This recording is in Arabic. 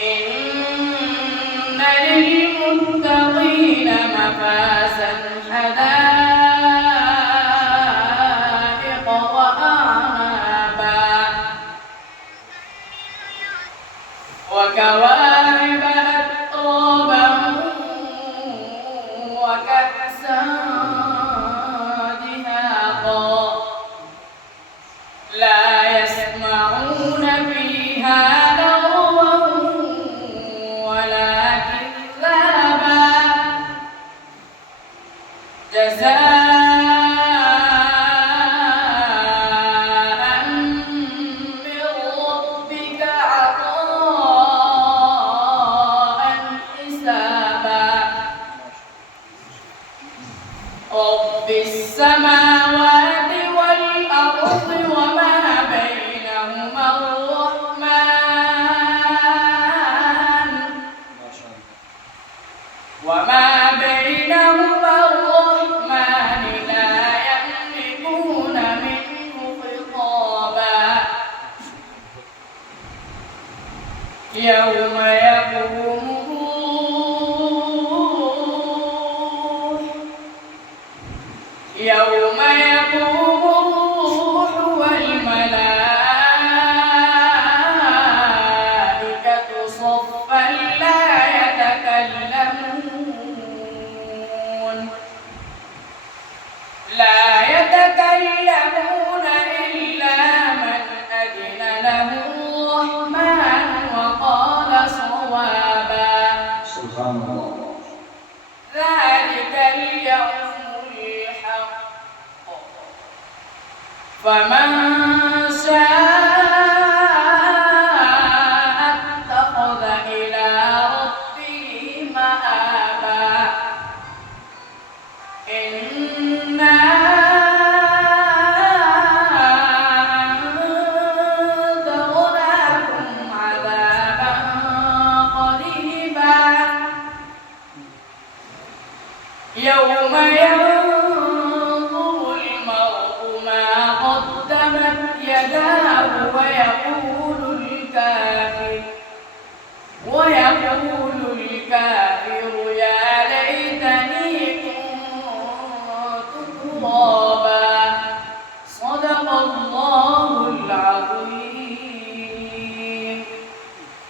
إن للمتقين مفازا حدائق وأعنابا وكواعب أترابا وكأسا دهاقا لا يسمعون فيها لغوا ولا كذابا جزاء من ربك عطاء حسابا رب السماوات والأرض وما بينهما الرحمن لا يملكون منه خطابا يوم يقوم الروح والملائكة صفا لا يتكلمون إلا من أذن له الرحمن وقال صوابا سبحان الله ذلك اليوم الحق فمن شاء اتخذ إلى ربه مآبا إنا أنذرناكم عذابا قريبا يوم